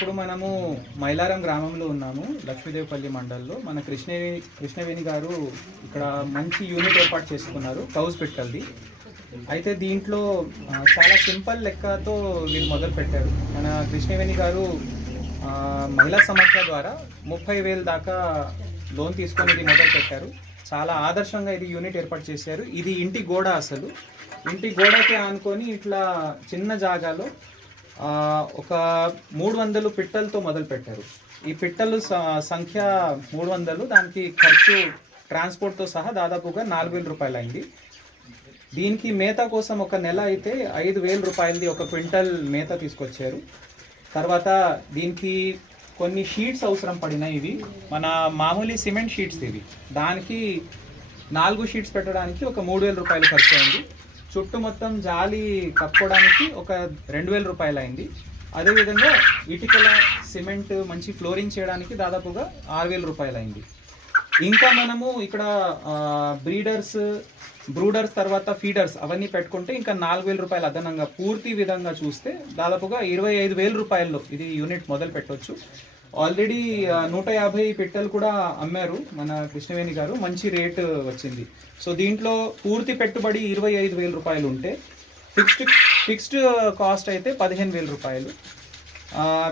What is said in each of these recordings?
ఇప్పుడు మనము మైలారం గ్రామంలో ఉన్నాము, లక్ష్మీదేవిపల్లి మండల్లో. మన కృష్ణవేణి గారు ఇక్కడ మంచి యూనిట్ ఏర్పాటు చేసుకున్నారు, కౌజ్ పిట్టల్ది. అయితే దీంట్లో చాలా సింపుల్ లెక్కతో వీళ్ళు మొదలు పెట్టారు. మన కృష్ణవేణి గారు మహిళా సమస్య ద్వారా 30,000 దాకా లోన్ తీసుకొని ఇది మొదలు పెట్టారు. చాలా ఆదర్శంగా ఇది యూనిట్ ఏర్పాటు చేశారు. ఇది ఇంటి గోడ, అసలు ఇంటి గోడకి ఆనుకొని ఇట్లా చిన్న జాగాలో ఒక 300 పిట్టలతో మొదలు పెట్టారు. ఈ పిట్టలు సంఖ్య 300, దానికి ఖర్చు ట్రాన్స్పోర్ట్తో సహా దాదాపుగా 4,000 రూపాయలు అయింది. దీనికి మేత కోసం ఒక నెల అయితే 5,000 రూపాయలది ఒక క్వింటల్ మేత తీసుకొచ్చారు. తర్వాత దీనికి కొన్ని షీట్స్ అవసరం పడినాయి. ఇవి మన మామూలు సిమెంట్ షీట్స్ ఇవి. దానికి 4 షీట్స్ పెట్టడానికి ఒక 3,000 రూపాయలు ఖర్చు అయింది. చుట్టూ మొత్తం జాలి కప్పుకోవడానికి ఒక 2,000 రూపాయలు అయింది. అదేవిధంగా ఇటుకల సిమెంట్ మంచి ఫ్లోరింగ్ చేయడానికి దాదాపుగా 6,000 రూపాయలు అయింది. ఇంకా మనము ఇక్కడ బ్రూడర్స్ తర్వాత ఫీడర్స్ అవన్నీ పెట్టుకుంటే ఇంకా 4,000 రూపాయలు అదనంగా. పూర్తి విధంగా చూస్తే దాదాపుగా 25,000 రూపాయల్లో ఇది యూనిట్ మొదలు పెట్టవచ్చు. ఆల్రెడీ 150 పిట్టలు కూడా అమ్మారు మన కృష్ణవేణి గారు, మంచి రేటు వచ్చింది. సో దీంట్లో పూర్తి పెట్టుబడి 25,000 రూపాయలు ఉంటే ఫిక్స్డ్ కాస్ట్ అయితే 15,000 రూపాయలు.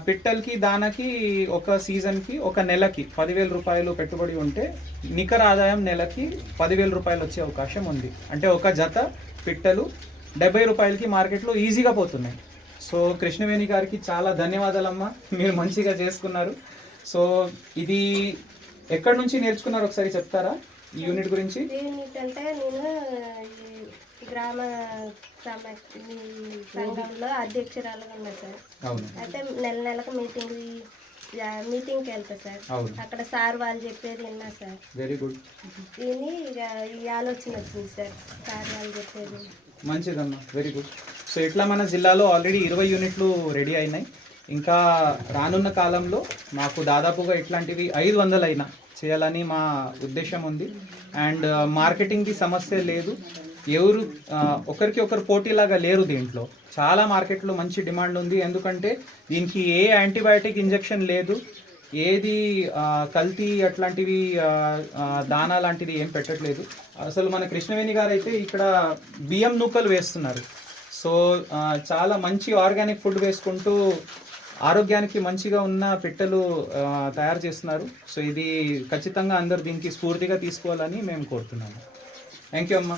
పిట్టలకి దానకి ఒక సీజన్కి ఒక నెలకి 10,000 రూపాయలు పెట్టుబడి ఉంటే నికర ఆదాయం నెలకి 10,000 రూపాయలు వచ్చే అవకాశం ఉంది. అంటే ఒక జత పిట్టలు 70 రూపాయలకి మార్కెట్లో ఈజీగా పోతున్నాయి. సో కృష్ణవేణి గారికి చాలా ధన్యవాదాలమ్మా, మీరు మంచిగా చేసుకున్నారు. సో ఇది ఎక్కడి నుంచి నేర్చుకున్నారు ఒకసారి చెప్తారా ఈ యూనిట్ గురించి? యూనిట్ అంటే నేను గ్రామ సంఘంలో అధ్యక్షురాలుగా ఉన్నా సార్. అయితే నెలకు మీటింగ్కి వెళ్తా సార్. అక్కడ సార్ వాళ్ళు చెప్పేది విన్నా సార్. Very good. దీన్ని ఈ ఆలోచన వచ్చింది సార్, సార్ వాళ్ళు చెప్పేది. మంచిదమ్మా, వెరీ గుడ్. సో ఇట్లా మన జిల్లాలో ఆల్రెడీ 20 యూనిట్లు రెడీ అయినాయి. ఇంకా రానున్న కాలంలో మాకు దాదాపుగా ఇట్లాంటివి 500 అయినా చేయాలని మా ఉద్దేశం ఉంది. అండ్ మార్కెటింగ్కి సమస్య లేదు, ఎవరు ఒకరికి ఒకరు పోటీలాగా లేరు. దీంట్లో చాలా మార్కెట్లో మంచి డిమాండ్ ఉంది. ఎందుకంటే దీనికి ఏ యాంటీబయాటిక్ ఇంజెక్షన్ లేదు, ఏది కల్తీ అట్లాంటివి దానా లాంటిది ఏం పెట్టట్లేదు. అసలు మన కృష్ణవేణి గారు అయితే ఇక్కడ బియ్యం నూకలు వేస్తున్నారు. సో చాలా మంచి ఆర్గానిక్ ఫుడ్ వేసుకుంటూ ఆరోగ్యానికి మంచిగా ఉన్న పిట్టలు తయారు చేస్తున్నారు. సో ఇది ఖచ్చితంగా అందరూ దీనికి స్ఫూర్తిగా తీసుకోవాలని మేము కోరుతున్నాము. థ్యాంక్ యూ అమ్మా.